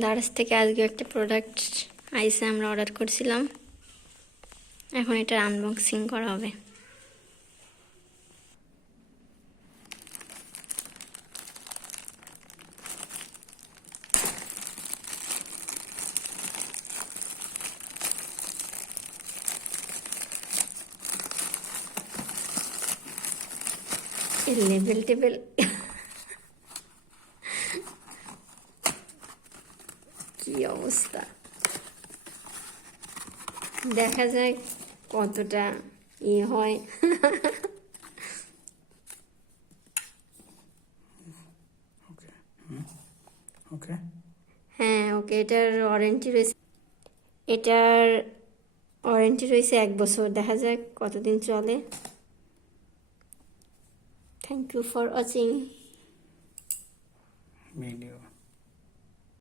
দারাজ থেকে আজকে একটা প্রোডাক্ট আইসে, আমরা অর্ডার করছিলাম। এখন এটার আনবক্সিং করা হবে। লেবেল টেবেল কি অবস্থা, দেখা যায় কতটা হয়। হ্যাঁ ওকে, এটার ওয়ারেন্টি রয়েছে 1 বছর। দেখা যাক কতদিন চলে। Thank you for watching video.